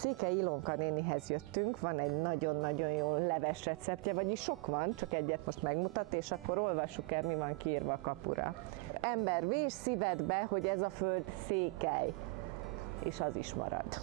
Székely Ilonka nénihez jöttünk, van egy nagyon-nagyon jó leves receptje, vagyis sok van, csak egyet most megmutat, és akkor olvassuk el, mi van kiírva a kapura. Ember, vés szívedbe, hogy ez a föld székely, és az is marad.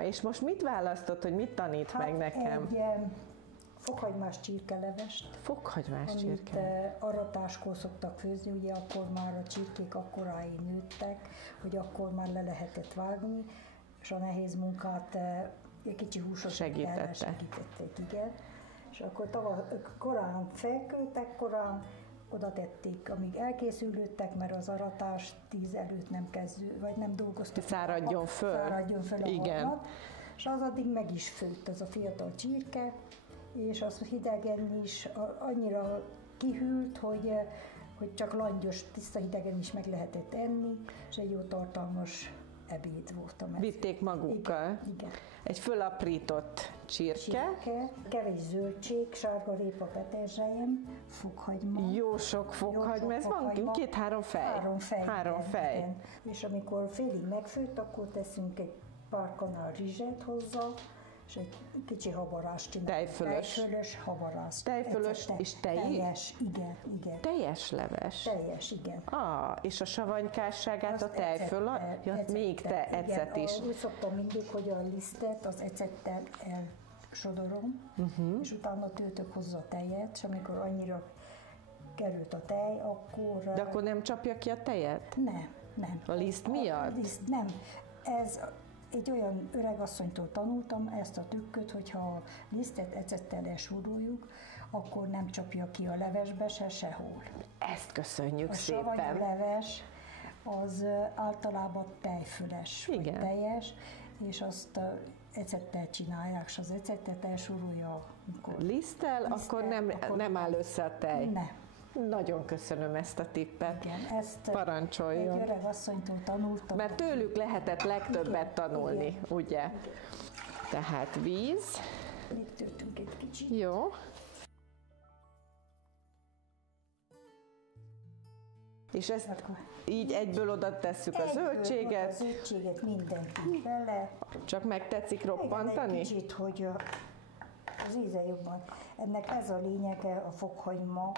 És most mit választott, hogy mit tanít meg nekem? Egy fokhagymás csirkelevest. Fokhagymás csirke. Amit aratáskor szoktak főzni, ugye akkor már a csirkék akkoráig nőttek, hogy akkor már le lehetett vágni, és a nehéz munkát egy kicsi húsos segítették, igen. És akkor korán felköltek, korán oda tették, amíg elkészülődtek, mert az aratás 10 előtt nem kezdő, vagy nem dolgoztak. Száradjon föl. Száradjon föl a igen. harmat, és az addig meg is főtt az a fiatal csirke, és az hidegen is annyira kihűlt, hogy csak langyos, tiszta hidegen is meg lehetett enni, és egy jó tartalmas ebéd volt. Vitték magukkal? Igen. Egy fölaprított csirke. Kevés zöldség, sárgarépa, peterzselyem, fokhagyma. Jó sok fokhagyma, ez van 2-3 fej? 3 fej. Igen. És amikor félig megfőtt, akkor teszünk egy pár kanál rizset hozzá, és egy kicsi habarást csinálunk. Tejfölös habarást. Tejfölös és teljes, igen. Teljes leves? Teljes, igen. És a savanykásságát a tejföl, még te ecet is. Úgy szoktam mindig, hogy a lisztet az ecettel elsodorom, és utána töltök hozzá a tejet, és amikor annyira került a tej, akkor... De akkor nem csapja ki a tejet? Nem. A liszt miatt? A liszt, nem. Ez egy olyan öregasszonytól tanultam ezt a trükköt, hogyha a lisztet ecettel elsúroljuk, akkor nem csapja ki a levesbe sehol. Ezt köszönjük szépen! A savanyleves az általában tejföles, vagy teljes, és azt ecettel csinálják, és az ecetet elsúrolja. Liszttel, akkor nem áll össze a tej? Nem. Nagyon köszönöm ezt a tippet. Igen, ezt parancsoljon. egy öreg asszonytól tanultam. Mert tőlük lehetett legtöbbet tanulni, ugye? Igen. Tehát víz. Még töltünk egy kicsit. Jó. És ezt akkor így egyből oda tesszük a zöldséget. A zöldséget mindenki bele. Csak megtetszik roppantani? Egy kicsit, hogy az íze jobban. Ennek ez a lényege, a fokhagyma,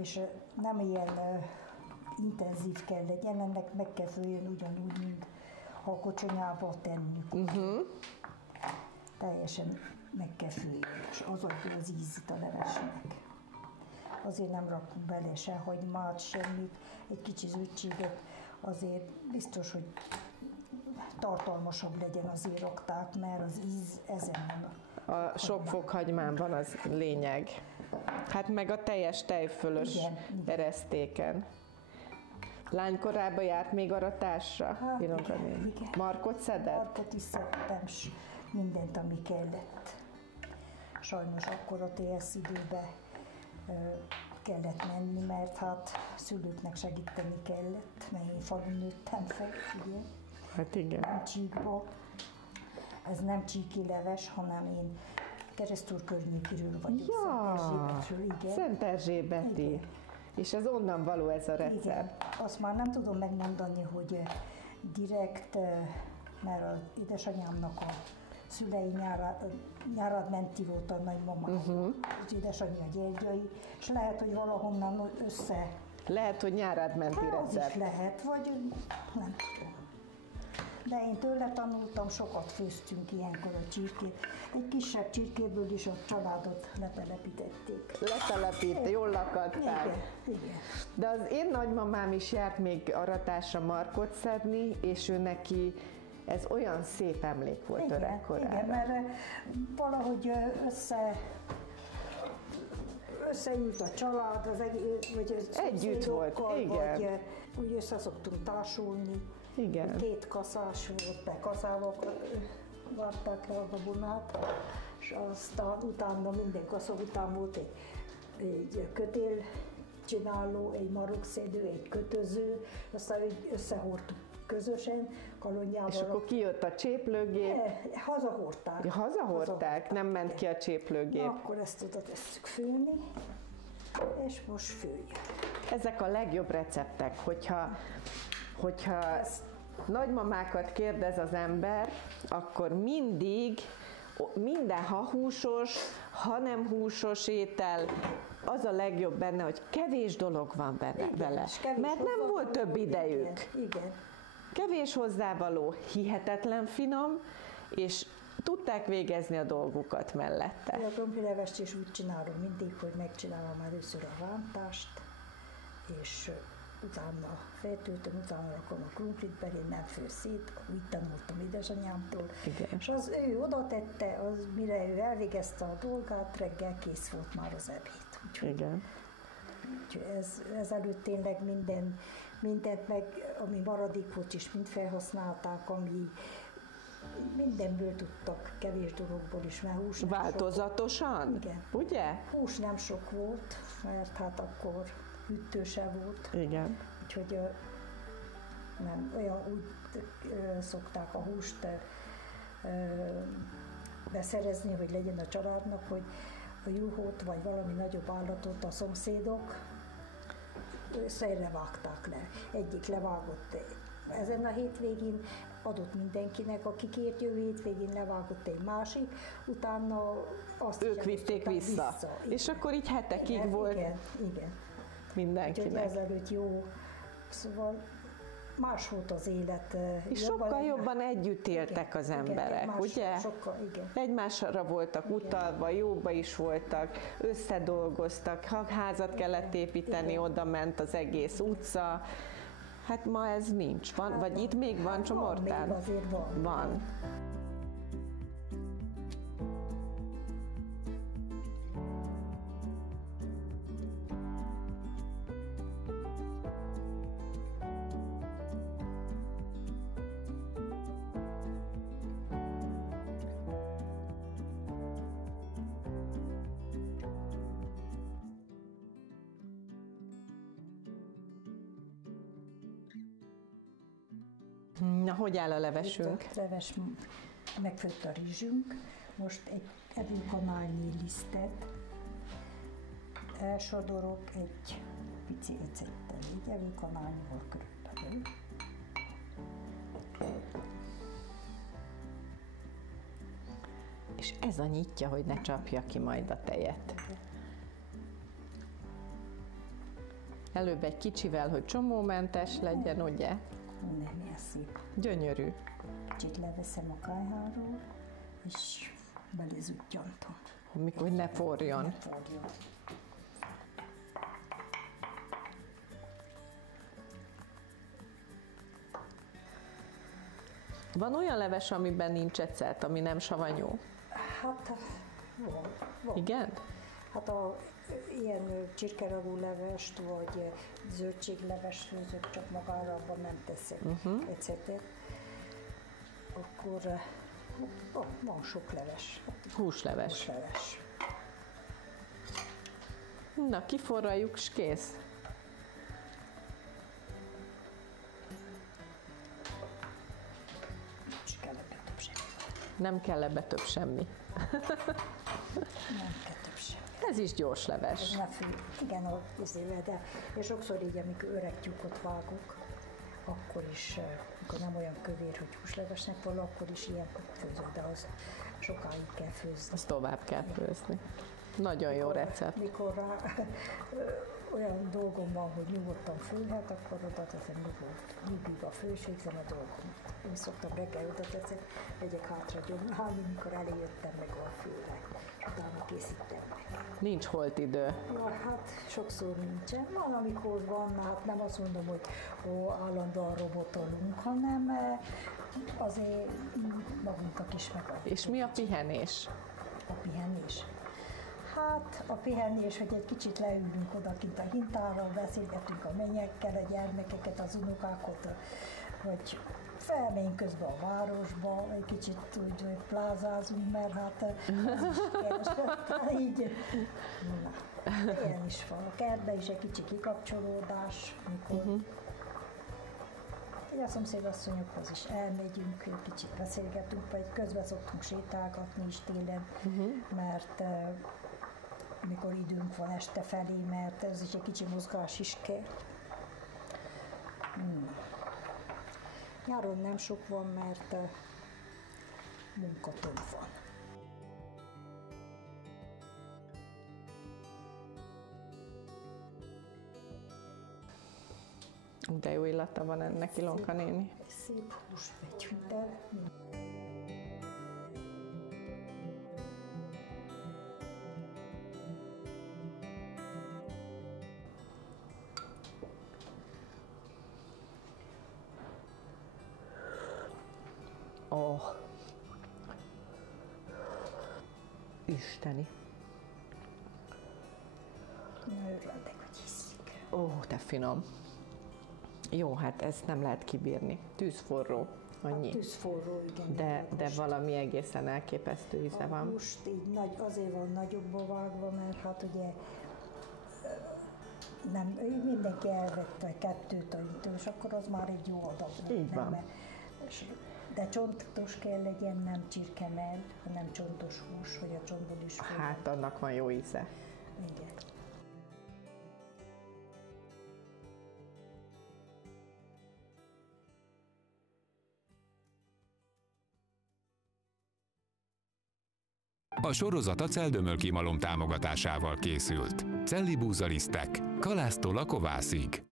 és nem ilyen intenzív kell legyen, ennek meg kell följön ugyanúgy, mint ha a kocsonyába tennünk. Teljesen meg kell följön, és az adja az ízit a levesnek. Azért nem rakunk bele se hagymát, semmit, egy kicsi zöldséget, azért biztos, hogy tartalmasabb legyen, azért rakták, mert az íz ezen van. A sok fokhagymán van az lényeg. Hát meg a teljes tejfölös eresztéken. Lánykorában járt még aratásra? Hát, igen. Markot szedett? Markot is szedtem, s mindent, ami kellett. Sajnos akkor a TSZ időben kellett menni, mert hát szülőknek segíteni kellett, mert én falun nőttem fel, ugye? Hát igen. Csíkba. Ez nem csíki leves, hanem én Keresztúr környékiről vagyok, Szent Erzsébeti. És ez onnan való ez a recept? Igen. Azt már nem tudom megmondani, hogy direkt, mert az édesanyámnak a szülei nyárad menti volt a nagymama, az édesanyja Gyergyai, és lehet, hogy valahonnan össze... Lehet, hogy nyárad menti recept. Az is lehet, vagy nem tudom. De én tőle tanultam, sokat főztünk ilyenkor a csirkét. Egy kisebb csirkéből is a családot letelepítették. Jól lakadták. Igen, igen. De az én nagymamám is járt még aratásra markot szedni, és ő neki ez olyan szép emlék volt öregkorára. Igen, mert valahogy összeült a család, vagy együtt volt, igen. Vagy úgy össze szoktunk társulni. Igen. 2 kaszás volt, be kaszával varták le a gabonát, és aztán utána minden kasza után volt egy kötél csináló, egy marokszedő, egy kötöző, aztán összehordtuk közösen, kalonjával. És akkor kijött a cséplőgép. Hazahordták. Ja, hazahordták, nem ment ki a cséplőgép. Na, akkor ezt oda tesszük főni, és most főjük. Ezek a legjobb receptek, hogyha nagymamákat kérdez az ember, akkor minden, ha húsos, ha nem húsos étel, az a legjobb benne, hogy kevés dolog van vele, mert nem volt több idejük. Igen. Kevés hozzávaló, hihetetlen finom, és tudták végezni a dolgukat mellette. A krumplilevest is úgy csinálom mindig, hogy megcsinálom először a rántást, és utána feltöltöm, utána rakom a krumplit belé, nem fő szét, úgy tanultam édesanyámtól. Igen. És az ő oda tette, mire ő elvégezte a dolgát, reggel kész volt már az ebéd. Igen. Ezelőtt tényleg mindent meg, ami maradék volt is, mind felhasználták, ami mindenből tudtak, kevés dologból is, mert hús nem változatosan? Sok. Igen. Ugye? Hús nem sok volt, mert hát akkor hűtőse volt. Igen. Úgyhogy nem, úgy szokták a húst beszerezni, hogy legyen a családnak, hogy a juhot vagy valami nagyobb állatot a szomszédok szerre vágták le. Egyik levágott ezen a hétvégén, adott mindenkinek, aki kért, jövő hétvégén levágott egy másik, utána azt ők vitték vissza. És akkor így hetekig igen, volt igen. mindenkinek. Úgyhogy ezelőtt jó, szóval más volt az élet. És sokkal jobban együtt éltek az emberek, ugye? Sokkal, igen. Egymásra voltak utalva, jóba is voltak, összedolgoztak, ha házat kellett építeni, oda ment az egész utca. Hát ma ez nincs, van, vagy itt még van Csomortán? Még azért van. Na, hogy áll a levesünk? Leves, megfőtt a rizsünk. Most egy evőkanálnyi lisztet elsodorok egy pici ecettel, egy evőkanálnyival körülbelül. És ez a nyitja, hogy ne csapja ki majd a tejet. Előbb egy kicsivel, hogy csomómentes legyen, ugye? Nem ilyen szép. Gyönyörű. Kicsit leveszem a kályháról, és belezutyantom. Mikor ne forjon. Ne forjon. Van olyan leves, amiben nincs ecet, ami nem savanyú? Hát van. Igen? Hát ilyen csirkeragú levest, vagy zöldséglevest főzök, csak magára abban nem teszek ecetet. Akkor van sok leves. Húsleves. Húsleves. Na, kiforraljuk, és kész. Nem kell ebbe több semmi. Nem kell több semmi. Ez is gyors leves. Igen, de és sokszor így, amikor öreg tyúkot vágok, akkor is, amikor nem olyan kövér, hogy húslevesnek van, akkor is ilyen főzök, de az sokáig kell főzni. Azt tovább kell főzni. Nagyon jó recept. Mikor olyan dolgom van, hogy nyugodtan főhet, akkor oda teszem, nyugig a főségzem a dolgom. Én szoktam reggel oda teszem, megyek hátra gyomlálni, mikor eljöttem meg a főre, és utána készítem meg. Nincs holt idő. Ja, hát sokszor nincsen. Van, amikor van, hát nem azt mondom, hogy állandóan robotolunk, hanem azért magunknak is megadjuk. És mi a pihenés? A pihenés? Hát a pihenés, hogy egy kicsit leülünk odakint a hintára, beszélgetünk a mennyekkel, a gyermekeket, az unokákat, hogy felmegyünk közben a városba, egy kicsit úgy plázázunk, mert hát az is kell, így. Na, ilyen is van. A kertben is egy kicsi kikapcsolódás, mikor a szomszédasszonyokhoz is elmegyünk, kicsit beszélgetünk, vagy közben szoktunk sétálgatni is télen, mert mikor időnk van este felé, mert ez is egy kicsi mozgás is kell. Nyáron nem sok van, mert munkatöbb van. De jó illata van ennek, Ilonka néni. Szép húsvegyű, de Oh. Isteni. örvendek, hogy hiszik. Ó, de finom. Jó, hát ezt nem lehet kibírni. Tűzforró, annyi. A tűzforró, igen. De valami egészen elképesztő íze van. Most így azért van nagyobbba vágva, mert hát ugye nem, mindenki elvette kettőt, és akkor az már egy jó adag. Így van. De csontos kell legyen, nem csirkemell, hanem csontos hús, hogy a csontból is fog. Hát annak van jó íze. Igen. A sorozat a Celldömölki Malom támogatásával készült. Celli búzalisztek, kalásztól a kovászig.